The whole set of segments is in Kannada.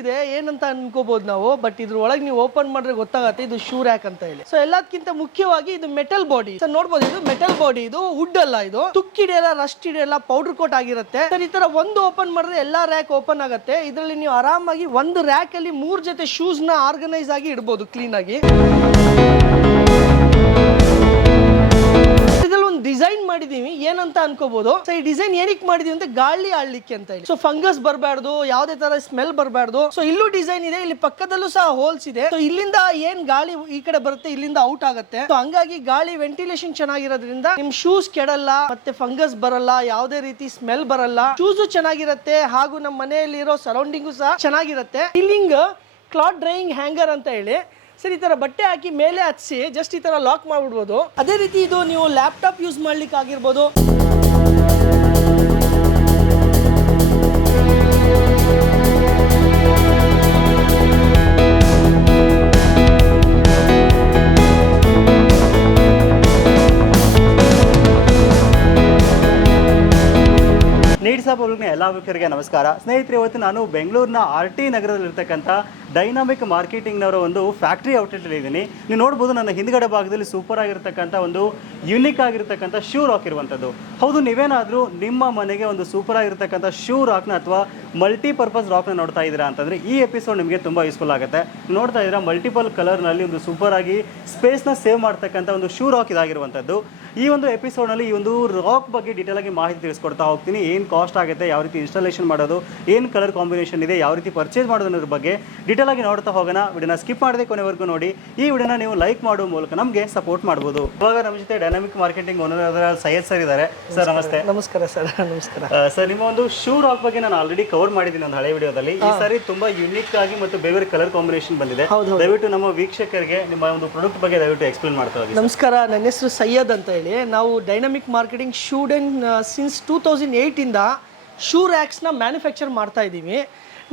ಇದೆ, ಏನಂತ ಅನ್ಕೋಬಹುದು ನಾವು ಬಟ್ ಇದ್ರ ಒಳಗೆ ನೀವು ಓಪನ್ ಮಾಡಿದ್ರೆ ಗೊತ್ತಾಗತ್ತೆ, ಇದು ಶೂ ರ್ಯಾಕ್ ಅಂತ ಹೇಳಿ. ಸೊ ಎಲ್ಲದಕ್ಕಿಂತ ಮುಖ್ಯವಾಗಿ ಇದು ಮೆಟಲ್ ಬಾಡಿ ಸರ್ ನೋಡ್ಬೋದು, ಇದು ಮೆಟಲ್ ಬಾಡಿ ಇದು ವುಡ್ ಅಲ್ಲ ಇದು. ತುಕ್ಕಿಡಿಯಲ್ಲ ರಸ್ಟ್ ಹಿಡಿಯಲ್ಲ ಪೌಡರ್ ಕೋಟ್ ಆಗಿರುತ್ತೆ. ಸರ್ ಈ ತರ ಒಂದು ಓಪನ್ ಮಾಡಿದ್ರೆ ಎಲ್ಲಾ ರ್ಯಾಕ್ ಓಪನ್ ಆಗುತ್ತೆ. ಇದರಲ್ಲಿ ನೀವು ಆರಾಮಾಗಿ ಒಂದು ರ್ಯಾಕ್ ಅಲ್ಲಿ ಮೂರ್ ಜೊತೆ ಶೂಸ್ನ ಆರ್ಗನೈಸ್ ಆಗಿ ಇಡಬಹುದು ಕ್ಲೀನ್ ಆಗಿ. ಏನಂತ ಅನ್ಕೋಬಹುದು ಸೊ ಈ ಡಿಸೈನ್ ಏನಕ್ಕೆ ಮಾಡಿದೀವಿ ಅಂತ ಗಾಳಿ ಆಡ್ಲಿಕ್ಕೆ ಅಂತ ಹೇಳಿ. ಸೊ ಫಂಗಸ್ ಬರಬಾರ್ದು, ಯಾವುದೇ ತರ ಸ್ಮೆಲ್ ಬರಬಾರ್ದು. ಸೊ ಇಲ್ಲೂ ಡಿಸೈನ್ ಇದೆ, ಇಲ್ಲಿ ಪಕ್ಕದಲ್ಲೂ ಸಹ ಹೋಲ್ಸ್ ಇದೆ. ಸೊ ಇಲ್ಲಿಂದ ಏನ್ ಗಾಳಿ ಈ ಕಡೆ ಬರುತ್ತೆ, ಇಲ್ಲಿಂದ ಔಟ್ ಆಗುತ್ತೆ. ಸೊ ಹಂಗಾಗಿ ಗಾಳಿ ವೆಂಟಿಲೇಷನ್ ಚೆನ್ನಾಗಿರೋದ್ರಿಂದ ನಿಮ್ ಶೂಸ್ ಕೆಡಲ್ಲ, ಮತ್ತೆ ಫಂಗಸ್ ಬರಲ್ಲ, ಯಾವುದೇ ರೀತಿ ಸ್ಮೆಲ್ ಬರಲ್ಲ. ಶೂಸ್ ಚೆನ್ನಾಗಿರುತ್ತೆ, ಹಾಗೂ ನಮ್ಮ ಮನೆಯಲ್ಲಿ ಇರೋ ಸರೌಂಡಿಂಗು ಸಹ ಚೆನ್ನಾಗಿರುತ್ತೆ. ಇಲ್ಲಿಂಗ್ ಕ್ಲಾತ್ ಡ್ರೈಯಿಂಗ್ ಹ್ಯಾಂಗರ್ ಅಂತ ಹೇಳಿ. ಸರ್, ಈ ತರ ಬಟ್ಟೆ ಹಾಕಿ ಮೇಲೆ ಹಚ್ಚಿ ಜಸ್ಟ್ ಈ ತರ ಲಾಕ್ ಮಾಡ್ಬಿಡ್ಬೋದು. ಅದೇ ರೀತಿ ಇದು ನೀವು ಲ್ಯಾಪ್ಟಾಪ್ ಯೂಸ್ ಮಾಡ್ಲಿಕ್ಕೆ ಆಗಿರ್ಬೋದು. Thank you. ನೀಡ್ಸ ಅವ್ರಿಗೆ ಎಲ್ಲ ವೀಕ್ಷಕರಿಗೆ ನಮಸ್ಕಾರ. ಸ್ನೇಹಿತರೆ, ಇವತ್ತು ನಾನು ಬೆಂಗಳೂರಿನ ಆರ್ ಟಿ ನಗರದಲ್ಲಿರ್ತಕ್ಕಂಥ ಡೈನಾಮಿಕ್ ಮಾರ್ಕೆಟಿಂಗ್ನವರ ಒಂದು ಫ್ಯಾಕ್ಟ್ರಿ ಔಟ್ಲೆಟಲ್ಲಿ ಇದ್ದೀನಿ. ನೀವು ನೋಡ್ಬೋದು ನನ್ನ ಹಿಂದ್ಗಡೆ ಭಾಗದಲ್ಲಿ ಸೂಪರ್ ಆಗಿರ್ತಕ್ಕಂಥ ಒಂದು ಯುನಿಕ್ ಆಗಿರ್ತಕ್ಕಂಥ ಶೂ ರಾಕ್ ಇರುವಂಥದ್ದು. ಹೌದು, ನೀವೇನಾದರೂ ನಿಮ್ಮ ಮನೆಗೆ ಒಂದು ಸೂಪರ್ ಆಗಿರ್ತಕ್ಕಂಥ ಶೂ ರಾಕ್ನ ಅಥವಾ ಮಲ್ಟಿಪರ್ಪಸ್ ರಾಕ್ನ ನೋಡ್ತಾ ಇದ್ದೀರಾ ಅಂತಂದರೆ ಈ ಎಪಿಸೋಡ್ ನಿಮಗೆ ತುಂಬ ಯೂಸ್ಫುಲ್ ಆಗುತ್ತೆ. ನೋಡ್ತಾ ಇದ್ದೀರಾ ಮಲ್ಟಿಪಲ್ ಕಲರ್ನಲ್ಲಿ ಒಂದು ಸೂಪರ್ ಆಗಿ ಸ್ಪೇಸ್ನ ಸೇವ್ ಮಾಡ್ತಕ್ಕಂಥ ಒಂದು ಶೂ ರಾಕ್ ಇದಾಗಿರುವಂಥದ್ದು. ಈ ಒಂದು ಎಪಿಸೋಡ್ನಲ್ಲಿ ಈ ಒಂದು ರಾಕ್ ಬಗ್ಗೆ ಡೀಟೇಲ್ ಆಗಿ ಮಾಹಿತಿ ತಿಳಿಸ್ಕೊಡ್ತಾ ಹೋಗ್ತೀನಿ. ಏನು ಕಾಸ್ಟ್ ಆಗುತ್ತೆ ಯಾವ ರೀತಿ ಇನ್ಸ್ಟಾಲೇಷನ್ ಮಾಡೋದು ಏನು ಕಲರ್ ಕಾಂಬಿನೇಷನ್ ಇದೆ ಯಾವ ರೀತಿ ಪರ್ಚೇಸ್ ಮಾಡೋದು ಅನ್ನೋದ್ರ ಬಗ್ಗೆ ಡೀಟೇಲ್ ಆಗಿ ನೋಡ್ತಾ ಹೋಗೋಣ. ವಿಡಿಯೋನ ಸ್ಕಿಪ್ ಮಾಡದೆ ಕೊನೆವರೆಗೂ ನೋಡಿ. ಈ ವಿಡಿಯೋನ ನೀವು ಲೈಕ್ ಮಾಡೋ ಮೂಲಕ ನಮಗೆ ಸಪೋರ್ಟ್ ಮಾಡ್ಬೋದು. ಇವಾಗ ನಮ್ಮ ಜೊತೆ dynamic marketing owner Syed sir ಇದ್ದಾರೆ. ಸರ್ ನಮಸ್ತೆ. ನಮಸ್ಕಾರ ಸರ್ ನಮಸ್ಕಾರ. ಸರ್ ನಿಮ್ಮ ಒಂದು ಶೂ ರಾಕ್ ಬಗ್ಗೆ ನಾನು ಆಲ್ರೆಡಿ ಕವರ್ ಮಾಡಿದ್ದೀನಿ ಒಂದು ಹಳೆ ವಿಡಿಯೋದಲ್ಲಿ. ಈ ಸಾರಿ ತುಂಬಾ ಯುನಿಕ್ ಆಗಿ ಮತ್ತು ಬೇರೆ ಬೇರೆ ಕಲರ್ ಕಾಂಬಿನೇಷನ್ ಬಂದಿದೆ. ದಯವಿಟ್ಟು ನಮ್ಮ ವೀಕ್ಷಕರಿಗೆ ನಿಮ್ಮ ಒಂದು ಪ್ರಾಡಕ್ಟ್ ಬಗ್ಗೆ ದಯವಿಟ್ಟು ಎಕ್ಸ್ಪ್ಲೇನ್ ಮಾಡ್ತಾ ಹೋಗಿ ನಮಸ್ಕಾರ. ನನ್ನ ಹೆಸರು ಸೈಯದ್ ಅಂತ ಹೇಳಿ. ನಾವು dynamic marketing ಶೂಡೆನ್ since two thousand ಏಯ್ಟಿಂದ ಶೂ ರ್ಯಾಕ್ಸ್ನ ಮ್ಯಾನುಫ್ಯಾಕ್ಚರ್ ಮಾಡ್ತಾ ಇದ್ದೀವಿ.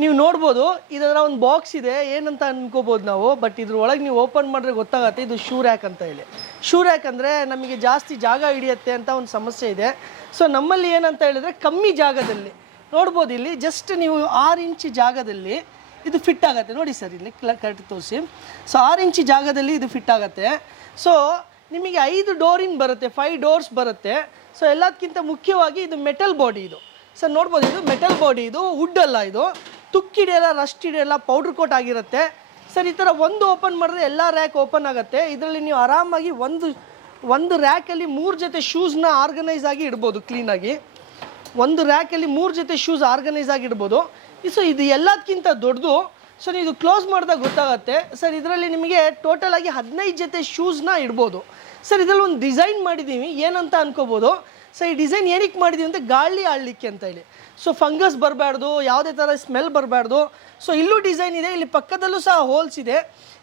ನೀವು ನೋಡ್ಬೋದು ಇದರ ಒಂದು ಬಾಕ್ಸ್ ಇದೆ, ಏನಂತ ಅನ್ಕೋಬೋದು ನಾವು ಬಟ್ ಇದ್ರ ಒಳಗೆ ನೀವು ಓಪನ್ ಮಾಡಿದ್ರೆ ಗೊತ್ತಾಗತ್ತೆ, ಇದು ಶೂ ರ್ಯಾಕ್ ಅಂತ ಹೇಳಿ. ಶೂ ರ್ಯಾಕ್ ಅಂದರೆ ನಮಗೆ ಜಾಸ್ತಿ ಜಾಗ ಹಿಡಿಯುತ್ತೆ ಅಂತ ಒಂದು ಸಮಸ್ಯೆ ಇದೆ. ಸೊ ನಮ್ಮಲ್ಲಿ ಏನಂತ ಹೇಳಿದ್ರೆ ಕಮ್ಮಿ ಜಾಗದಲ್ಲಿ. ನೋಡ್ಬೋದು ಇಲ್ಲಿ ಜಸ್ಟ್ ನೀವು ಆರು ಇಂಚ್ ಜಾಗದಲ್ಲಿ ಇದು ಫಿಟ್ ಆಗುತ್ತೆ. ನೋಡಿ ಸರ್, ಇಲ್ಲಿ ಕರೆಕ್ಟ್ ತೋರಿಸಿ. ಸೊ ಆರು ಇಂಚ್ ಜಾಗದಲ್ಲಿ ಇದು ಫಿಟ್ ಆಗುತ್ತೆ. ಸೊ ನಿಮಗೆ ಐದು ಡೋರಿನ್ ಬರುತ್ತೆ ಫೈವ್ ಡೋರ್ಸ್ ಬರುತ್ತೆ. ಸೊ ಎಲ್ಲದಕ್ಕಿಂತ ಮುಖ್ಯವಾಗಿ ಇದು ಮೆಟಲ್ ಬಾಡಿ ಇದು. ಸರ್ ನೋಡ್ಬೋದು, ಇದು ಮೆಟಲ್ ಬಾಡಿ ಇದು ವುಡ್ ಅಲ್ಲ ಇದು. ತುಕ್ಕಿಡಿಯಲ್ಲ ರಸ್ಟ್ ಹಿಡಿಯಲ್ಲ ಪೌಡರ್ ಕೋಟ್ ಆಗಿರುತ್ತೆ. ಸರ್, ಈ ಥರ ಒಂದು ಓಪನ್ ಮಾಡಿದ್ರೆ ಎಲ್ಲ ರ್ಯಾಕ್ ಓಪನ್ ಆಗುತ್ತೆ. ಇದರಲ್ಲಿ ನೀವು ಆರಾಮಾಗಿ ಒಂದು ಒಂದು ರ್ಯಾಕಲ್ಲಿ ಮೂರು ಜೊತೆ ಶೂಸ್ನ ಆರ್ಗನೈಸ್ ಆಗಿ ಇಡ್ಬೋದು ಕ್ಲೀನಾಗಿ ಒಂದು ರ್ಯಾಕಲ್ಲಿ ಮೂರು ಜೊತೆ ಶೂಸ್ ಆರ್ಗನೈಸ್ ಆಗಿ ಇಡ್ಬೋದು. ಸೊ ಇದು ಎಲ್ಲದಕ್ಕಿಂತ ದೊಡ್ಡದು. ಸೊ ನೀವು ಇದು ಕ್ಲೋಸ್ ಮಾಡಿದಾಗ ಗೊತ್ತಾಗುತ್ತೆ. ಸರ್, ಇದರಲ್ಲಿ ನಿಮಗೆ ಟೋಟಲ್ ಆಗಿ ಹದಿನೈದು ಜೊತೆ ಶೂಸ್ನ ಇಡ್ಬೋದು. ಸರ್, ಇದರಲ್ಲಿ ಒಂದು ಡಿಸೈನ್ ಮಾಡಿದ್ದೀವಿ ಏನಂತ ಅನ್ಕೋಬೋದು? ಸೊ ಈ ಡಿಸೈನ್ ಏನಕ್ಕೆ ಮಾಡಿದ್ದೀವಿ ಅಂತ ಗಾಳಿ ಆಡಲಿಕ್ಕೆ ಅಂತ ಹೇಳಿ. ಸೊ ಫಂಗಸ್ ಬರಬಾರ್ದು, ಯಾವುದೇ ಥರ ಸ್ಮೆಲ್ ಬರಬಾರ್ದು. ಸೊ ಇಲ್ಲೂ ಡಿಸೈನ್ ಇದೆ, ಇಲ್ಲಿ ಪಕ್ಕದಲ್ಲೂ ಸಹ ಹೋಲ್ಸ್ ಇದೆ.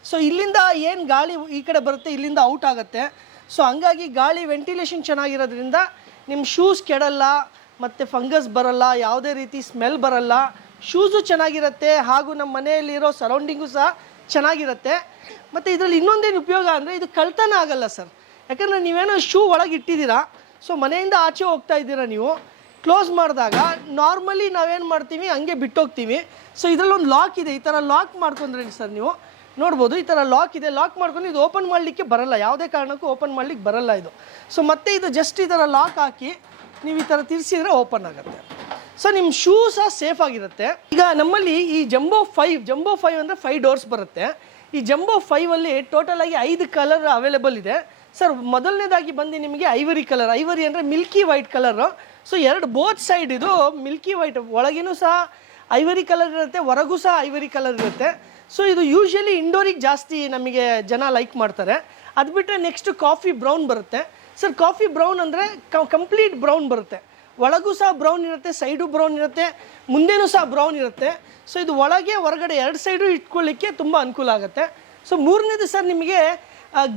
ಸೊ ಇಲ್ಲಿಂದ ಏನು ಗಾಳಿ ಈ ಕಡೆ ಬರುತ್ತೆ, ಇಲ್ಲಿಂದ ಔಟ್ ಆಗುತ್ತೆ. ಸೊ ಹಂಗಾಗಿ ಗಾಳಿ ವೆಂಟಿಲೇಷನ್ ಚೆನ್ನಾಗಿರೋದ್ರಿಂದ ನಿಮ್ಮ ಶೂಸ್ ಕೆಡಲ್ಲ, ಮತ್ತು ಫಂಗಸ್ ಬರಲ್ಲ, ಯಾವುದೇ ರೀತಿ ಸ್ಮೆಲ್ ಬರಲ್ಲ. ಶೂಸು ಚೆನ್ನಾಗಿರುತ್ತೆ ಹಾಗೂ ನಮ್ಮ ಮನೆಯಲ್ಲಿರೋ ಸರೌಂಡಿಂಗು ಸಹ ಚೆನ್ನಾಗಿರುತ್ತೆ. ಮತ್ತು ಇದರಲ್ಲಿ ಇನ್ನೊಂದೇನು ಉಪಯೋಗ ಅಂದರೆ ಇದು ಕಳ್ತನ ಆಗಲ್ಲ ಸರ್. ಯಾಕಂದರೆ ನೀವೇನೋ ಶೂ ಒಳಗೆ ಇಟ್ಟಿದ್ದೀರಾ, ಸೊ ಮನೆಯಿಂದ ಆಚೆ ಹೋಗ್ತಾ ಇದ್ದೀರಾ ನೀವು ಕ್ಲೋಸ್ ಮಾಡಿದಾಗ ನಾರ್ಮಲಿ ನಾವೇನು ಮಾಡ್ತೀವಿ, ಹಂಗೆ ಬಿಟ್ಟೋಗ್ತೀವಿ. ಸೊ ಇದರಲ್ಲಿ ಒಂದು ಲಾಕ್ ಇದೆ, ಈ ಥರ ಲಾಕ್ ಮಾಡ್ಕೊಂಡ್ರಿ ಸರ್ ನೀವು, ನೋಡ್ಬೋದು ಈ ಥರ ಲಾಕ್ ಇದೆ. ಲಾಕ್ ಮಾಡ್ಕೊಂಡು ಇದು ಓಪನ್ ಮಾಡಲಿಕ್ಕೆ ಬರಲ್ಲ, ಯಾವುದೇ ಕಾರಣಕ್ಕೂ ಓಪನ್ ಮಾಡ್ಲಿಕ್ಕೆ ಬರಲ್ಲ ಇದು. ಸೊ ಮತ್ತೆ ಇದು ಜಸ್ಟ್ ಈ ಥರ ಲಾಕ್ ಹಾಕಿ, ನೀವು ಈ ಥರ ತಿರ್ಸಿದ್ರೆ ಓಪನ್ ಆಗುತ್ತೆ. ಸೊ ನಿಮ್ಮ ಶೂ ಸಹ ಸೇಫ್ ಆಗಿರುತ್ತೆ. ಈಗ ನಮ್ಮಲ್ಲಿ ಈ ಜಂಬೋ ಫೈವ್ ಜಂಬೋ ಫೈವ್ ಅಂದರೆ ಫೈವ್ ಡೋರ್ಸ್ ಬರುತ್ತೆ. ಈ ಜಂಬೋ ಫೈವಲ್ಲಿ ಟೋಟಲ್ ಆಗಿ ಐದು ಕಲರ್ ಅವೈಲೇಬಲ್ ಇದೆ. ಸರ್ ಮೊದಲನೇದಾಗಿ ಬಂದು ನಿಮಗೆ ಐವರಿ ಕಲರ್ ಐವರಿ ಅಂದರೆ ಮಿಲ್ಕಿ ವೈಟ್ ಕಲರು ಸೊ ಎರಡು ಬೋತ್ ಸೈಡ್ ಇದು ಮಿಲ್ಕಿ ವೈಟ್ ಒಳಗೇನು ಸಹ ಐವರಿ ಕಲರ್ ಇರುತ್ತೆ, ಹೊರಗೂ ಸಹ ಐವರಿ ಕಲರ್ ಇರುತ್ತೆ. ಸೊ ಇದು ಯೂಶಲಿ ಇಂಡೋರಿಗೆ ಜಾಸ್ತಿ ನಮಗೆ ಜನ ಲೈಕ್ ಮಾಡ್ತಾರೆ. ಅದು ಬಿಟ್ಟರೆ ನೆಕ್ಸ್ಟ್ ಕಾಫಿ ಬ್ರೌನ್ ಬರುತ್ತೆ. ಸರ್ ಕಾಫಿ ಬ್ರೌನ್ ಅಂದರೆ ಕಂಪ್ಲೀಟ್ ಬ್ರೌನ್ ಬರುತ್ತೆ. ಒಳಗೂ ಸಹ ಬ್ರೌನ್ ಇರುತ್ತೆ, ಸೈಡು ಬ್ರೌನ್ ಇರುತ್ತೆ, ಮುಂದೆನೂ ಸಹ ಬ್ರೌನ್ ಇರುತ್ತೆ. ಸೊ ಇದು ಒಳಗೆ, ಹೊರಗಡೆ ಎರಡು ಸೈಡು ಇಟ್ಕೊಳ್ಳಿಕ್ಕೆ ತುಂಬ ಅನುಕೂಲ ಆಗುತ್ತೆ. ಸೊ ಮೂರನೇದು ಸರ್ ನಿಮಗೆ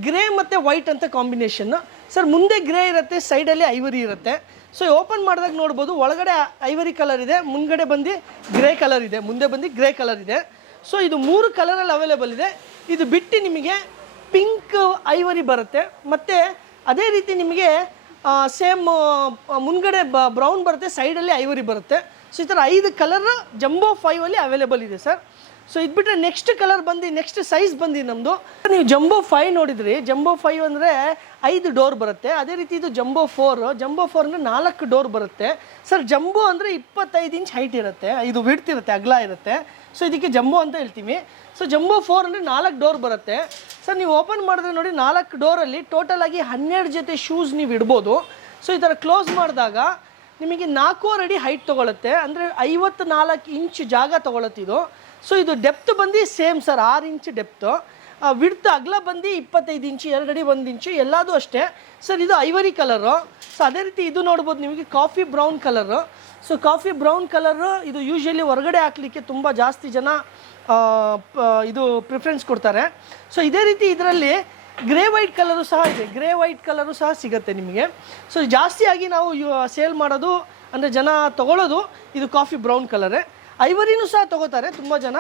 ಗ್ರೇ ಮತ್ತು ವೈಟ್ ಅಂತ ಕಾಂಬಿನೇಷನ್ನು ಸರ್, ಮುಂದೆ ಗ್ರೇ ಇರುತ್ತೆ, ಸೈಡಲ್ಲಿ ಐವರಿ ಇರುತ್ತೆ. ಸೊ ಓಪನ್ ಮಾಡಿದಾಗ ನೋಡ್ಬೋದು, ಒಳಗಡೆ ಐವರಿ ಕಲರ್ ಇದೆ, ಮುಂದ್ಗಡೆ ಬಂದು ಗ್ರೇ ಕಲರ್ ಇದೆ, ಮುಂದೆ ಬಂದು ಗ್ರೇ ಕಲರ್ ಇದೆ. ಸೊ ಇದು ಮೂರು ಕಲರಲ್ಲಿ ಅವೈಲೇಬಲ್ ಇದೆ. ಇದು ಬಿಟ್ಟು ನಿಮಗೆ ಪಿಂಕ್ ಐವರಿ ಬರುತ್ತೆ. ಮತ್ತು ಅದೇ ರೀತಿ ನಿಮಗೆ ಸೇಮ್ ಮುಂದ್ಗಡೆ ಬ್ರೌನ್ ಬರುತ್ತೆ ಸೈಡಲ್ಲಿ ಐವರಿ ಬರುತ್ತೆ. ಸೊ ಈ ಥರ ಐದು ಕಲರ್ ಜಂಬೋ ಫೈವಲ್ಲಿ ಅವೈಲೇಬಲ್ ಇದೆ ಸರ್ ಸೊ ಇದು ಬಿಟ್ಟರೆ ನೆಕ್ಸ್ಟ್ ಕಲರ್ ಬಂದು ನೆಕ್ಸ್ಟ್ ಸೈಜ್ ಬಂದು ನಮ್ಮದು ನೀವು ಜಂಬೋ ಫೈವ್ ನೋಡಿದ್ರಿ. ಜಂಬೋ ಫೈವ್ ಅಂದರೆ ಐದು ಡೋರ್ ಬರುತ್ತೆ. ಅದೇ ರೀತಿ ಇದು ಜಂಬೋ ಫೋರ್ ಜಂಬೋ ಫೋರ್ ಅಂದರೆ ನಾಲ್ಕು ಡೋರ್ ಬರುತ್ತೆ. ಸರ್ ಜಂಬೋ ಅಂದರೆ ಇಪ್ಪತ್ತೈದು ಇಂಚ್ ಹೈಟ್ ಇರುತ್ತೆ. ಇದು ವಿಡ್ತಿರುತ್ತೆ ಅಗಲ ಇರುತ್ತೆ. ಸೊ ಇದಕ್ಕೆ ಜಂಬೋ ಅಂತ ಹೇಳ್ತೀವಿ ಸೊ ಜಂಬೋ ಫೋರ್ ಅಂದರೆ ನಾಲ್ಕು ಡೋರ್ ಬರುತ್ತೆ. ಸರ್ ನೀವು ಓಪನ್ ಮಾಡಿದ್ರೆ ನೋಡಿ ನಾಲ್ಕು ಡೋರಲ್ಲಿ ಟೋಟಲ್ ಆಗಿ ಹನ್ನೆರಡು ಜೊತೆ ಶೂಸ್ ನೀವು ಇಡ್ಬೋದು. ಸೊ ಈ ಥರ ಕ್ಲೋಸ್ ಮಾಡಿದಾಗ ನಿಮಗೆ ನಾಲ್ಕೂವರೆ ಅಡಿ ಹೈಟ್ ತೊಗೊಳುತ್ತೆ. ಅಂದರೆ ಐವತ್ತು ನಾಲ್ಕು ಇಂಚ್ ಜಾಗ ತೊಗೊಳತ್ತಿದು ಸೊ ಇದು ಡೆಪ್ತ್ ಬಂದು ಸೇಮ್ ಸರ್ ಆರು ಇಂಚ್ ಡೆಪ್ತು ವಿಡ್ತ್ ಅಗಲ ಬಂದು ಇಪ್ಪತ್ತೈದು ಇಂಚು, ಎರಡು ಅಡಿ ಒಂದು ಇಂಚು, ಎಲ್ಲದೂ ಅಷ್ಟೇ. ಸರ್, ಇದು ಐವರಿ ಕಲರು. ಸೊ ಅದೇ ರೀತಿ ಇದು ನೋಡ್ಬೋದು ನಿಮಗೆ coffee brown colour. So coffee brown colour ಇದು ಯೂಶ್ವಲಿ ಹೊರಗಡೆ ಹಾಕ್ಲಿಕ್ಕೆ ತುಂಬ ಜಾಸ್ತಿ ಜನ ಇದು ಪ್ರಿಫರೆನ್ಸ್ ಕೊಡ್ತಾರೆ. ಸೊ ಇದೇ ರೀತಿ ಇದರಲ್ಲಿ ಗ್ರೇ ವೈಟ್ ಕಲರು ಸಹ ಇದೆ. ಗ್ರೇ ವೈಟ್ ಕಲರು ಸಹ ಸಿಗುತ್ತೆ ನಿಮಗೆ. ಸೊ ಜಾಸ್ತಿಯಾಗಿ ನಾವು ಸೇಲ್ ಮಾಡೋದು, ಅಂದರೆ ಜನ ತಗೊಳ್ಳೋದು ಇದು ಕಾಫಿ ಬ್ರೌನ್ ಕಲರೇ. ಐವರಿನೂ ಸಹ ತಗೋತಾರೆ ತುಂಬ ಜನ.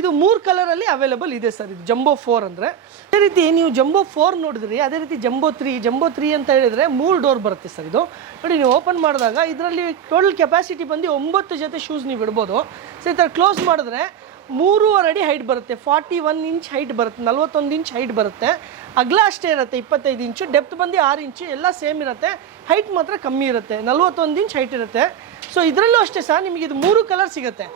ಇದು ಮೂರು ಕಲರಲ್ಲಿ ಅವೈಲೇಬಲ್ ಇದೆ ಸರ್, ಇದು ಜಂಬೋ ಫೋರ್ ಅಂದರೆ. ಅದೇ ರೀತಿ ನೀವು ಜಂಬೋ ಫೋರ್ ನೋಡಿದ್ರಿ, ಅದೇ ರೀತಿ ಜಂಬೋ ತ್ರೀ ಜಂಬೋ ತ್ರೀ ಅಂತ ಹೇಳಿದರೆ ಮೂರು ಡೋರ್ ಬರುತ್ತೆ ಸರ್ ಇದು. ನೋಡಿ, ನೀವು ಓಪನ್ ಮಾಡಿದಾಗ ಇದರಲ್ಲಿ ಟೋಟಲ್ ಕೆಪಾಸಿಟಿ ಬಂದು ಒಂಬತ್ತು ಜೊತೆ ಶೂಸ್ ನೀವು ಇಡ್ಬೋದು. ಸೊ ಈ ಕ್ಲೋಸ್ ಮಾಡಿದ್ರೆ ಮೂರುವರೆ ಅಡಿ ಹೈಟ್ ಬರುತ್ತೆ ಫಾರ್ಟಿ ಒನ್ ಇಂಚ್ ಹೈಟ್ ಬರುತ್ತೆ, ನಲ್ವತ್ತೊಂದು ಇಂಚ್ ಹೈಟ್ ಬರುತ್ತೆ. ಅಗಲ ಅಷ್ಟೇ ಇರುತ್ತೆ, ಇಪ್ಪತ್ತೈದು ಇಂಚು ಡೆಪ್ತ್ ಬಂದು ಆರು ಇಂಚು ಎಲ್ಲ ಸೇಮ್ ಇರುತ್ತೆ. ಹೈಟ್ ಮಾತ್ರ ಕಮ್ಮಿ ಇರುತ್ತೆ, ನಲ್ವತ್ತೊಂದು ಇಂಚ್ ಹೈಟ್ ಇರುತ್ತೆ. ಸೊ ಇದರಲ್ಲೂ ಅಷ್ಟೇ ಸಹ ನಿಮಗೆ ಇದು ಮೂರು ಕಲರ್ ಸಿಗುತ್ತೆ.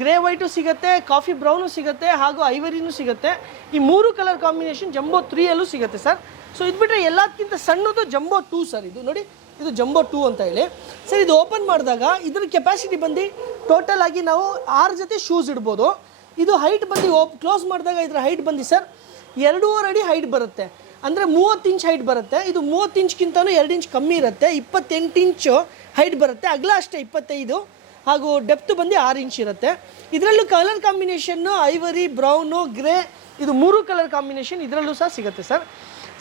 ಗ್ರೇ ವೈಟು ಸಿಗುತ್ತೆ ಕಾಫಿ ಬ್ರೌನು ಸಿಗುತ್ತೆ, ಹಾಗೂ ಐವರಿನೂ ಸಿಗುತ್ತೆ. ಈ ಮೂರು ಕಲರ್ ಕಾಂಬಿನೇಷನ್ ಜಂಬೋ ತ್ರೀಯಲ್ಲೂ ಸಿಗುತ್ತೆ ಸರ್ ಸೊ ಇದು ಬಿಟ್ಟರೆ ಎಲ್ಲದಕ್ಕಿಂತ ಸಣ್ಣದು ಜಂಬೋ ಟೂ ಸರ್ ಇದು. ನೋಡಿ, ಇದು ಜಂಬೋ ಟೂ ಅಂತ ಹೇಳಿ. ಸರ್ ಇದು ಓಪನ್ ಮಾಡಿದಾಗ ಇದ್ರ ಕೆಪಾಸಿಟಿ ಬಂದು ಟೋಟಲ್ ಆಗಿ ನಾವು ಆರು ಜೊತೆ ಶೂಸ್ ಇಡ್ಬೋದು. ಇದು ಹೈಟ್ ಬಂದು ಓಪ್ ಕ್ಲೋಸ್ ಮಾಡಿದಾಗ ಇದರ ಹೈಟ್ ಬಂದು ಸರ್ ಎರಡೂವರೆ ಅಡಿ ಹೈಟ್ ಬರುತ್ತೆ. ಅಂದರೆ ಮೂವತ್ತು ಇಂಚ್ ಹೈಟ್ ಬರುತ್ತೆ. ಇದು ಮೂವತ್ತು ಇಂಚ್ಗಿಂತನೂ ಎರಡು ಇಂಚ್ ಕಮ್ಮಿ ಇರುತ್ತೆ. ಇಪ್ಪತ್ತೆಂಟು ಇಂಚು ಹೈಟ್ ಬರುತ್ತೆ. ಅಗಲ ಅಷ್ಟೇ, ಇಪ್ಪತ್ತೈದು. ಹಾಗೂ ಡೆಪ್ತ್ ಬಂದು ಆರು ಇಂಚ್ ಇರುತ್ತೆ. ಇದರಲ್ಲೂ colour combination ivory brown grey ಇದು ಮೂರು ಕಲರ್ ಕಾಂಬಿನೇಷನ್ ಇದರಲ್ಲೂ ಸಹ ಸಿಗುತ್ತೆ ಸರ್.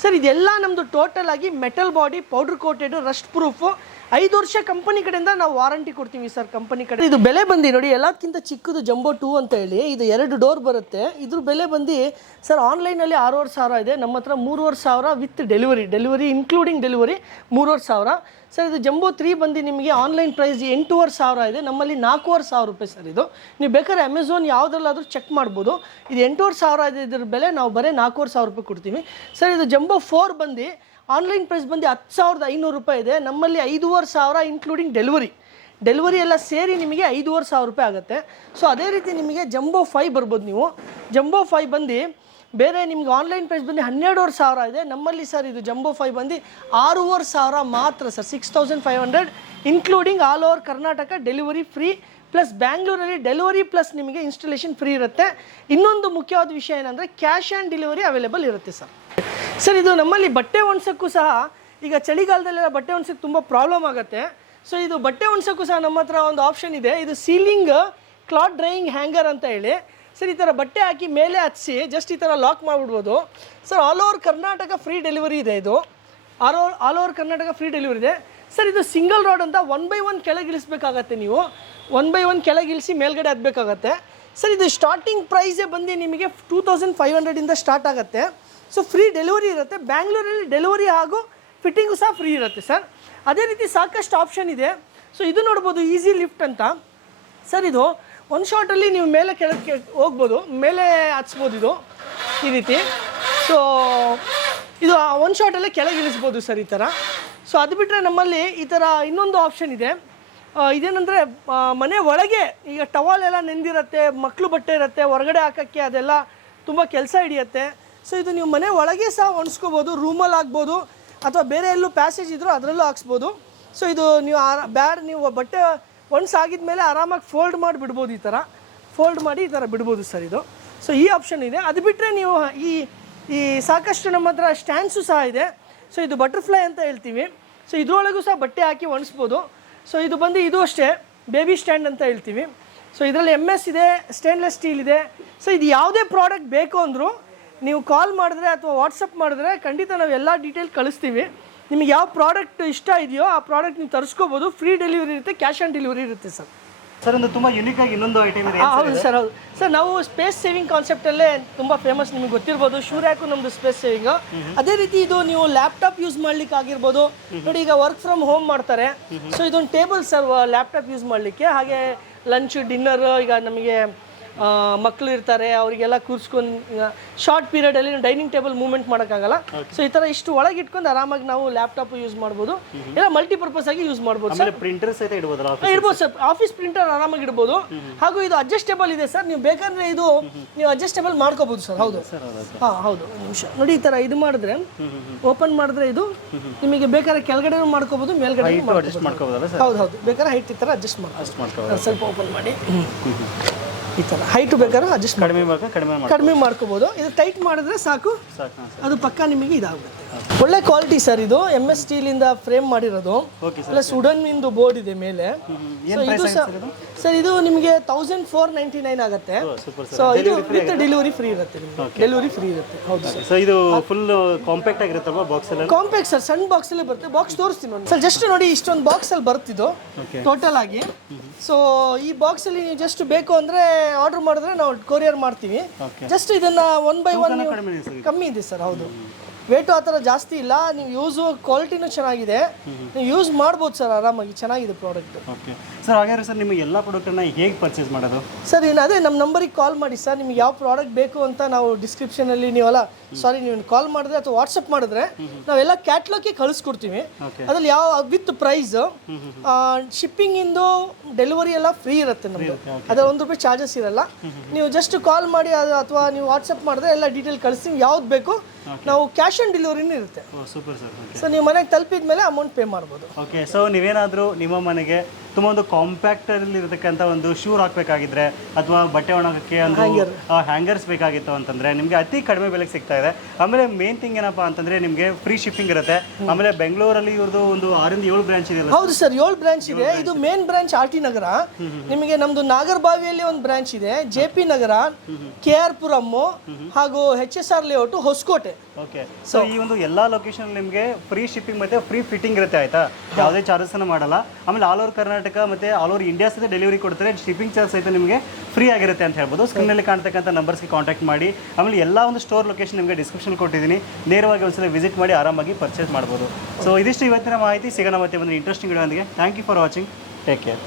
ಸರ್, ಇದೆಲ್ಲ ನಮ್ಮದು ಟೋಟಲ್ ಆಗಿ metal body powder coated rust proof ಐದು ವರ್ಷ ಕಂಪನಿ ಕಡೆಯಿಂದ ನಾವು ವಾರಂಟಿ ಕೊಡ್ತೀವಿ ಸರ್ ಕಂಪನಿ ಕಡೆ. ಇದು ಬೆಲೆ ಬಂದು ನೋಡಿ ಎಲ್ಲದಕ್ಕಿಂತ ಚಿಕ್ಕದು ಜಂಬೋ ಟೂ ಅಂತ ಹೇಳಿ, ಇದು ಎರಡು ಡೋರ್ ಬರುತ್ತೆ. ಇದ್ರ ಬೆಲೆ ಬಂದು ಸರ್ ಆನ್ಲೈನಲ್ಲಿ ಆರೂವರೆ ಸಾವಿರ ಇದೆ. ನಮ್ಮ ಹತ್ರ ಮೂರುವರೆ ಸಾವಿರ with delivery delivery including delivery ಮೂರುವರೆ ಸಾವಿರ. ಸರ್ ಇದು ಜಂಬೋ ತ್ರೀ ಬಂದು ನಿಮಗೆ ಆನ್ಲೈನ್ ಪ್ರೈಸ್ ಎಂಟೂವರೆ ಸಾವಿರ ಇದೆ. ನಮ್ಮಲ್ಲಿ ನಾಲ್ಕೂವರೆ ಸಾವಿರ ರೂಪಾಯಿ ಸರ್ ಇದು. ನೀವು ಬೇಕಾದ್ರೆ ಅಮೆಝಾನ್ ಯಾವುದ್ರಲ್ಲಾದರೂ ಚೆಕ್ ಮಾಡ್ಬೋದು. ಇದು ಎಂಟೂವರೆ ಸಾವಿರ ಇದೆ ಇದ್ರ ಬೆಲೆ, ನಾವು ಬರೀ ನಾಲ್ಕೂವರೆ ಸಾವಿರ ರೂಪಾಯಿ ಕೊಡ್ತೀವಿ. ಸರ್ ಇದು ಜಂಬೋ ಫೋರ್ ಬಂದು ಆನ್ಲೈನ್ ಪ್ರೈಸ್ ಬಂದು ಹತ್ತು ಸಾವಿರದ ಐನೂರು ರೂಪಾಯಿ ಇದೆ. ನಮ್ಮಲ್ಲಿ ಐದೂವರೆ ಸಾವಿರ ಇನ್ಕ್ಲೂಡಿಂಗ್ ಡೆಲಿವರಿ ಡೆಲಿವರಿ ಎಲ್ಲ ಸೇರಿ ನಿಮಗೆ ಐದೂವರೆ ಸಾವಿರ ರೂಪಾಯಿ ಆಗುತ್ತೆ. ಸೊ ಅದೇ ರೀತಿ ನಿಮಗೆ ಜಂಬೋ ಫೈ ಬರ್ಬೋದು ನೀವು. ಜಂಬೋ ಫೈ ಬಂದು ಬೇರೆ ನಿಮ್ಗೆ ಆನ್ಲೈನ್ ಪ್ರೈಸ್ ಬಂದು ಹನ್ನೆರಡುವರೆ ಸಾವಿರ ಇದೆ. ನಮ್ಮಲ್ಲಿ ಸರ್ ಇದು ಜಂಬೋ ಫೈ ಬಂದು ಆರೂವರೆ ಸಾವಿರ ಮಾತ್ರ sir. Six thousand five hundred including all over Karnataka delivery free plus ಬ್ಯಾಂಗ್ಳೂರಲ್ಲಿ ಡೆಲಿವರಿ ಪ್ಲಸ್ ನಿಮಗೆ ಇನ್ಸ್ಟಾಲೇಷನ್ ಫ್ರೀ ಇರುತ್ತೆ. ಇನ್ನೊಂದು ಮುಖ್ಯವಾದ ವಿಷಯ ಏನಂದರೆ ಕ್ಯಾಶ್ ಆ್ಯಂಡ್ ಡೆಲಿವರಿ ಅವೈಲೇಬಲ್ ಇರುತ್ತೆ ಸರ್. ಸರ್, ಇದು ನಮ್ಮಲ್ಲಿ ಬಟ್ಟೆ ಒಣಸೋಕ್ಕೂ ಸಹ ಈಗ ಚಳಿಗಾಲದಲ್ಲೆಲ್ಲ ಬಟ್ಟೆ ಒಣಸಕ್ಕೆ ತುಂಬ ಪ್ರಾಬ್ಲಮ್ ಆಗುತ್ತೆ. ಸೊ ಇದು ಬಟ್ಟೆ ಒಣಸೋಕ್ಕೂ ಸಹ ನಮ್ಮ ಹತ್ರ ಒಂದು ಆಪ್ಷನ್ ಇದೆ. ಇದು ಸೀಲಿಂಗ್ ಕ್ಲಾತ್ ಡ್ರೈಯಿಂಗ್ ಹ್ಯಾಂಗರ್ ಅಂತ ಹೇಳಿ. ಸರ್ ಈ ಥರ ಬಟ್ಟೆ ಹಾಕಿ ಮೇಲೆ ಹಚ್ಚಿ ಜಸ್ಟ್ ಈ ಥರ lock ಮಾಡಿಬಿಡ್ಬೋದು. Sir all over Karnataka free delivery ಇದೆ ಇದು. All over all over Karnataka free delivery ಇದೆ. ಸರ್ ಇದು ಸಿಂಗಲ್ ರಾಡ್ ಅಂತ ಒನ್ ಬೈ ಒನ್ ಕೆಳಗೆ ಇಳಿಸ್ಬೇಕಾಗತ್ತೆ ನೀವು. ಒನ್ ಬೈ ಒನ್ ಕೆಳಗೆ ಇಳಿಸಿ ಮೇಲ್ಗಡೆ ಹತ್ಬೇಕಾಗತ್ತೆ. ಸರ್ ಇದು ಸ್ಟಾರ್ಟಿಂಗ್ ಪ್ರೈಸೇ ಬಂದು ನಿಮಗೆ ಟೂ ತೌಸಂಡ್ ಫೈವ್ ಹಂಡ್ರೆಡಿಂದ ಸ್ಟಾರ್ಟ್ ಆಗುತ್ತೆ. ಸೊ ಫ್ರೀ ಡೆಲಿವರಿ ಇರುತ್ತೆ. ಬ್ಯಾಂಗ್ಳೂರಲ್ಲಿ ಡೆಲಿವರಿ ಹಾಗೂ ಫಿಟ್ಟಿಂಗು ಸಹ ಫ್ರೀ ಇರುತ್ತೆ ಸರ್ ಅದೇ ರೀತಿ ಸಾಕಷ್ಟು ಆಪ್ಷನ್ ಇದೆ. ಸೊ ಇದು ನೋಡ್ಬೋದು ಈಸಿ ಲಿಫ್ಟ್ ಅಂತ. ಸರ್ ಇದು ಒಂದು ಶಾರ್ಟಲ್ಲಿ ನೀವು ಮೇಲೆ ಕೆಳಕ್ಕೆ ಹೋಗ್ಬೋದು. ಮೇಲೆ ಹಚ್ಬೋದು ಇದು, ಈ ರೀತಿ. ಸೊ ಇದು ಒಂದು ಶಾರ್ಟಲ್ಲೇ ಕೆಳಗೆ ಇಳಿಸ್ಬೋದು ಸರ್ ಈ ಥರ. ಸೊ ಅದು ಬಿಟ್ಟರೆ ನಮ್ಮಲ್ಲಿ ಈ ಥರ ಇನ್ನೊಂದು ಆಪ್ಷನ್ ಇದೆ. ಇದೇನೆಂದರೆ ಮನೆ ಒಳಗೆ ಈಗ ಟವಾಲ್ ಎಲ್ಲ ನೆಂದಿರುತ್ತೆ ಮಕ್ಕಳು ಬಟ್ಟೆ ಇರುತ್ತೆ, ಹೊರಗಡೆ ಹಾಕೋಕ್ಕೆ ಅದೆಲ್ಲ ತುಂಬ ಕೆಲಸ ಹಿಡಿಯುತ್ತೆ. ಸೊ ಇದು ನೀವು ಮನೆ ಒಳಗೆ ಸಹ ಒಣಸ್ಕೋಬೋದು, ರೂಮಲ್ಲಿ ಹಾಕ್ಬೋದು, ಅಥವಾ ಬೇರೆ ಎಲ್ಲೂ ಪ್ಯಾಸೇಜ್ ಇದ್ದರೂ ಅದರಲ್ಲೂ ಹಾಕ್ಸ್ಬೋದು. ಸೊ ಇದು ನೀವು ಬ್ಯಾಡ್, ನೀವು ಬಟ್ಟೆ ಒಣಸಾಗಿದ ಮೇಲೆ ಆರಾಮಾಗಿ ಫೋಲ್ಡ್ ಮಾಡಿ ಬಿಡ್ಬೋದು ಈ ಥರ. ಫೋಲ್ಡ್ ಮಾಡಿ ಈ ಥರ ಬಿಡ್ಬೋದು ಸರ್ ಇದು. ಸೊ ಈ ಆಪ್ಷನ್ ಇದೆ. ಅದು ಬಿಟ್ಟರೆ ನೀವು ಈ ಈ ಸಾಕಷ್ಟು ನಮ್ಮ ಹತ್ರ ಸ್ಟ್ಯಾಂಡ್ಸು ಸಹ ಇದೆ. ಸೊ ಇದು ಬಟರ್ಫ್ಲೈ ಅಂತ ಹೇಳ್ತೀವಿ. ಸೊ ಇದ್ರೊಳಗೂ ಸಹ ಬಟ್ಟೆ ಹಾಕಿ ಒಣಸ್ಬೋದು. ಸೊ ಇದು ಬಂದು ಇದು ಅಷ್ಟೇ. ಬೇಬಿ ಸ್ಟ್ಯಾಂಡ್ ಅಂತ ಹೇಳ್ತೀವಿ. ಸೊ ಇದರಲ್ಲಿ ಎಂ ಎಸ್ ಇದೆ ಸ್ಟೇನ್ಲೆಸ್ ಸ್ಟೀಲ್ ಇದೆ. ಸೊ ಇದು ಯಾವುದೇ ಪ್ರಾಡಕ್ಟ್ ಬೇಕು ಅಂದರೂ ನೀವು ಕಾಲ್ ಮಾಡಿದ್ರೆ ಅಥವಾ ವಾಟ್ಸಪ್ ಮಾಡಿದ್ರೆ ಖಂಡಿತ ನಾವು ಎಲ್ಲ ಡೀಟೇಲ್ ಕಳಿಸ್ತೀವಿ. ನಿಮಗೆ ಯಾವ ಪ್ರಾಡಕ್ಟ್ ಇಷ್ಟ ಇದೆಯೋ ಆ ಪ್ರಾಡಕ್ಟ್ ನೀವು ತರಿಸ್ಕೋಬೋದು. ಫ್ರೀ ಡೆಲಿವರಿ ಇರುತ್ತೆ ಕ್ಯಾಶ್ ಆನ್ ಡೆಲಿವರಿ ಇರುತ್ತೆ ಸರ್. ಸರ್ ಒಂದು ತುಂಬ ಯುನಿಕ್ ಆಗಿ ಇನ್ನೊಂದು ಐಟಮ್ ಇದೆ. ಹೌದು ಸರ್ ಹೌದು. ಸರ್ ನಾವು ಸ್ಪೇಸ್ ಸೇವಿಂಗ್ ಕಾನ್ಸೆಪ್ಟಲ್ಲೇ ತುಂಬ ಫೇಮಸ್ ನಿಮಗೆ ಗೊತ್ತಿರ್ಬೋದು. ಶೂ ರ್ಯಾಕು ನಮ್ಮದು ಸ್ಪೇಸ್ ಸೇವಿಂಗ್ ಅದೇ ರೀತಿ ಇದು ನೀವು ಲ್ಯಾಪ್ಟಾಪ್ ಯೂಸ್ ಮಾಡ್ಲಿಕ್ಕೆ ಆಗಿರ್ಬೋದು. ನೋಡಿ ಈಗ ವರ್ಕ್ ಫ್ರಮ್ ಹೋಮ್ ಮಾಡ್ತಾರೆ. ಸೊ ಇದೊಂದು ಟೇಬಲ್ ಸರ್ ಲ್ಯಾಪ್ಟಾಪ್ ಯೂಸ್ ಮಾಡಲಿಕ್ಕೆ. ಹಾಗೆ ಲಂಚ್ ಡಿನ್ನರ್ ಈಗ ನಮಗೆ ಮಕ್ಕಳು ಇರ್ತಾರೆ ಅವರಿಗೆಲ್ಲ ಕೂರಿಸ್ಕೊಂಡು ಶಾರ್ಟ್ ಪೀರಿಯಡಲ್ಲಿ ಡೈನಿಂಗ್ ಟೇಬಲ್ ಮೂವ್ಮೆಂಟ್ ಮಾಡೋಕ್ಕಾಗಲ್ಲ. ಸೊ ಈ ಥರ ಇಷ್ಟು ಒಳಗೆ ಇಟ್ಕೊಂಡು ಆರಾಮಾಗಿ ನಾವು ಲ್ಯಾಪ್ಟಾಪ್ ಯೂಸ್ ಮಾಡ್ಬೋದು. ಇಲ್ಲ ಮಲ್ಟಿಪರ್ಪಸ್ ಆಗಿ ಯೂಸ್ ಮಾಡ್ಬೋದು ಸರ್ ಪ್ರಿಂಟರ್ ಸಹಿತ ಇಡ್ಬೋದು ಇಡ್ಬೋದು ಸರ್ ಆಫೀಸ್ ಪ್ರಿಂಟರ್ ಆರಾಮಾಗಿ ಇಡ್ಬೋದು. ಹಾಗೂ ಇದು ಅಡ್ಜಸ್ಟೇಬಲ್ ಇದೆ ಸರ್ ನೀವು ಬೇಕಂದ್ರೆ ಇದು ನೀವು ಅಡ್ಜಸ್ಟೇಬಲ್ ಮಾಡ್ಕೋಬಹುದು ಸರ್ ಹೌದು. ಹಾಂ ಹೌದು. ನಿಮಿಷ. ನೋಡಿ ಈ ಥರ ಇದು ಮಾಡಿದ್ರೆ ಓಪನ್ ಮಾಡಿದ್ರೆ ಇದು ನಿಮಗೆ ಬೇಕಾದ್ರೆ ಕೆಳಗಡೆ ಮಾಡ್ಕೋಬಹುದು ಮೇಲ್ಗಡೆ ಅಡ್ಜಸ್ಟ್ ಮಾಡ್ಕೋಬೋದಲ್ಲ ಸರ್ ಹೌದು ಹೌದು. ಬೇಕಾದ್ರೆ ಹೈಟ್ ಈ ಥರ ಅಡ್ಜಸ್ಟ್ ಮಾಡ್ಕೋಬಹುದು ಮಾಡ್ಕೋಬೋದು ಸ್ವಲ್ಪ ಓಪನ್ ಮಾಡಿ. ಈ ಥರ ಹೈಟು ಬೇಕಾದ್ರೆ ಅಡ್ಜಸ್ಟ್ ಕಡಿಮೆ ಕಡಿಮೆ ಕಡಿಮೆ ಮಾಡ್ಕೋಬಹುದು ಇದು ಟೈಟ್ ಮಾಡಿದ್ರೆ ಸಾಕು. ಸಾಕು ಅದು ಪಕ್ಕ ನಿಮಗೆ ಇದಾಗುತ್ತೆ. ಒಳ್ಳೆ ಕ್ವಾಲಿಟಿ ಸರ್ ಇದು. ಎಂ ಎಸ್ ಸ್ಟೀಲಿಂದ ಫ್ರೇಮ್ ಮಾಡಿರೋದು. ಪ್ಲಸ್ ವುಡನ್ ಇಂದು ಬೋರ್ಡ್ ಇದೆ ಮೇಲೆ. ಇದು ಸರ್ ಸರ್ ಇದು? ನಿಮಗೆ ತೌಸಂಡ್ ಫೋರ್ ನೈಂಟಿ ನೈನ್ ಆಗುತ್ತೆ ಸೊ ಇದು ವಿತ್ ಡೆಲಿವರಿ ಫ್ರೀ ಇರುತ್ತೆ ಡೆಲಿವರಿ ಫ್ರೀ ಇರುತ್ತೆ. ಹೌದು ಸರ್ ಸೊ ಇದು ಫುಲ್ ಕಾಂಪ್ಯಾಕ್ಟ್ ಆಗಿರುತ್ತಲ್ವಾ ಬಾಕ್ಸ್ ಅಲ್ಲಿ ಕಾಂಪ್ಯಾಕ್ಟ್ ಸರ್ ಸಣ್ಣ ಬಾಕ್ಸ್ ಅಲ್ಲೇ ಬರುತ್ತೆ. ಬಾಕ್ಸ್ ತೋರಿಸ್ತೀನಿ ನೋಡಿ ಸರ್ ಜಸ್ಟ್ ನೋಡಿ ಇಷ್ಟೊಂದು ಬಾಕ್ಸ್ ಅಲ್ಲಿ ಬರ್ತಿದ್ದು. ಟೋಟಲ್ ಆಗಿ. ಸೊ ಈ ಬಾಕ್ಸ್ ಅಲ್ಲಿ ನೀವು ಜಸ್ಟ್ ಬೇಕು ಅಂದ್ರೆ ಆರ್ಡರ್ ಮಾಡಿದ್ರೆ ನಾವು ಕೊರಿಯರ್ ಮಾಡ್ತೀವಿ. ಜಸ್ಟ್ ಇದನ್ನ ಒನ್ ಬೈ ಒನ್ ಕಮ್ಮಿ ಇದೆ ಸರ್ ಹೌದು. ವೇಟು ಆ ಥರ ಜಾಸ್ತಿ ಇಲ್ಲ. ನೀವು ಯೂಸು ಕ್ವಾಲಿಟಿನೂ ಚೆನ್ನಾಗಿದೆ. ನೀವು ಯೂಸ್ ಮಾಡ್ಬೋದು ಸರ್ ಆರಾಮಾಗಿ. ಚೆನ್ನಾಗಿದೆ ಪ್ರಾಡಕ್ಟ್ ಓಕೆ ಸರ್ ಹಾಗಾದ್ರೆ ಸರ್ ನಿಮಗೆ ಎಲ್ಲ ಪ್ರಾಡಕ್ಟನ್ನು ಹೇಗೆ ಪರ್ಚೇಸ್ ಮಾಡೋದು? ಸರ್ ಇನ್ನು ಅದೇ ನಮ್ಮ ನಂಬರಿಗೆ ಕಾಲ್ ಮಾಡಿ ಸರ್ ನಿಮ್ಗೆ ಯಾವ ಪ್ರಾಡಕ್ಟ್ ಬೇಕು ಅಂತ ನಾವು ಡಿಸ್ಕ್ರಿಪ್ಷನಲ್ಲಿ ನೀವೆಲ್ಲ ಸಾರಿ ನೀವು ಕಾಲ್ ಮಾಡಿದ್ರೆ ಅಥವಾ ವಾಟ್ಸಪ್ ಮಾಡಿದ್ರೆ ನಾವೆಲ್ಲ ಕ್ಯಾಟ್ಲಾಗೆ ಕಳಿಸ್ಕೊಡ್ತೀವಿ. ಅದ್ರಲ್ಲಿ ಯಾವ ವಿತ್ ಪ್ರೈಸ್ ಶಿಪ್ಪಿಂಗ್ ಇಂದು ಡೆಲಿವರಿ ಎಲ್ಲ ಫ್ರೀ ಇರುತ್ತೆ ನಮಗೆ ಅದ್ರ ಒಂದು ರೂಪಾಯಿ ಚಾರ್ಜಸ್ ಇರಲ್ಲ. ನೀವು ಜಸ್ಟ್ ಕಾಲ್ ಮಾಡಿ ಅದು ಅಥವಾ ನೀವು ವಾಟ್ಸಪ್ ಮಾಡಿದ್ರೆ ಎಲ್ಲ ಡೀಟೇಲ್ ಕಳಿಸ್ತೀವಿ ಯಾವ್ದು ಬೇಕು ನಾವು ಕ್ಯಾಶ್ ಆನ್ ಡೆಲಿವರಿನೂ ಇರುತ್ತೆ. ಸೂಪರ್ ಸರ್ ಸೊ ನೀವು ಮನೆಗೆ ತಲುಪಿದ ಮೇಲೆ ಅಮೌಂಟ್ ಪೇ ಮಾಡ್ಬೋದು. ಓಕೆ ಸೊ ನೀವೇನಾದರೂ ನಿಮ್ಮ ಮನೆಗೆ ತುಂಬ ಒಂದು ಕಾಂಪ್ಯಾಕ್ಟಲ್ಲಿ ಇರತಕ್ಕಂತ ಒಂದು ಶೂರ್ ಹಾಕಬೇಕಾಗಿದ್ರೆ ಅಥವಾ ಬಟ್ಟೆ ಒಣಗಕ್ಕೆ ಒಂದು ಹ್ಯಾಂಗರ್ಸ್ ಬೇಕಾಗಿತ್ತು ಅಂತಂದ್ರೆ ನಿಮಗೆ ಅತಿ ಕಡಿಮೆ ಬೆಲೆಗೆ ಸಿಗ್ತಾ ಇದೆ. ಆಮೇಲೆ ಮೇನ್ ಥಿಂಗ್ ಏನಪ್ಪ ಅಂತಂದ್ರೆ ನಿಮಗೆ ಫ್ರೀ ಶಿಪ್ಪಿಂಗ್ ಇರುತ್ತೆ. ಆಮೇಲೆ ಬೆಂಗಳೂರಲ್ಲಿ ಇವ್ರದ್ದು ಒಂದು ಆರಿಂದ ಏಳು ಬ್ರಾಂಚ್ ಇದೆ ಹೌದು ಸರ್ ಏಳು ಬ್ರಾಂಚ್ ಇದೆ. ಇದು main branch R T Nagar. ನಿಮಗೆ ನಮ್ದು ನಾಗರಬಾವಿಯಲ್ಲಿ ಒಂದು ಬ್ರಾಂಚ್ ಇದೆ. J P Nagar K R Puram ಹಾಗೂ H S R layout Hoskote. Okay so ಈ ಒಂದು ಎಲ್ಲಾ ಲೊಕೇಶನ್ ನಿಮಗೆ ಫ್ರೀ ಶಿಪ್ಪಿಂಗ್ ಮತ್ತೆ ಫ್ರೀ ಫಿಟ್ಟಿಂಗ್ ಇರುತ್ತೆ ಆಯ್ತಾ? ಯಾವುದೇ ಚಾರ್ಜಸ್ ಅನ್ನು ಮಾಡಲ್ಲ. ಆಮೇಲೆ ಆಲ್ ಓವರ್ ಕರ್ನಾಟಕ ಮತ್ತೆ ಆಲ್ ಓವರ್ ಇಂಡಿಯಾ ಸಹಿತ ಡೆಲಿವರಿ ಕೊಡ್ತಾರೆ. ಶಿಪ್ಪಿಂಗ್ ಚಾರ್ಜ್ ಸಹಿತ ನಿಮಗೆ ಫ್ರೀ ಆಗಿರುತ್ತೆ ಅಂತ ಹೇಳ್ಬೋದು. ಸ್ಕ್ರೀನಲ್ಲಿ ಕಾಣ್ತಕ್ಕಂಥ ನಂಬರ್ಸ್ಗೆ ಕಾಂಟ್ಯಾಕ್ಟ್ ಮಾಡಿ. ಆಮೇಲೆ ಎಲ್ಲ ಒಂದು ಸ್ಟೋರ್ ಲೊಕೇಶನ್ ನಿಮಗೆ ಡಿಸ್ಕ್ರಿಪ್ಷನ್ ಕೊಟ್ಟಿದ್ದೀನಿ. ನೇರವಾಗಿ ಒಂದ್ಸಲ ವಿಸಿಟ್ ಮಾಡಿ ಆರಾಮಾಗಿ ಪರ್ಚೇಸ್ ಮಾಡ್ಬೋದು. ಸೊ ಇದಿಷ್ಟು ಇವತ್ತಿನ ಮಾಹಿತಿ. ಸಿಗೋಣ ಮತ್ತೆ ಒಂದು interesting video thank you for watching take care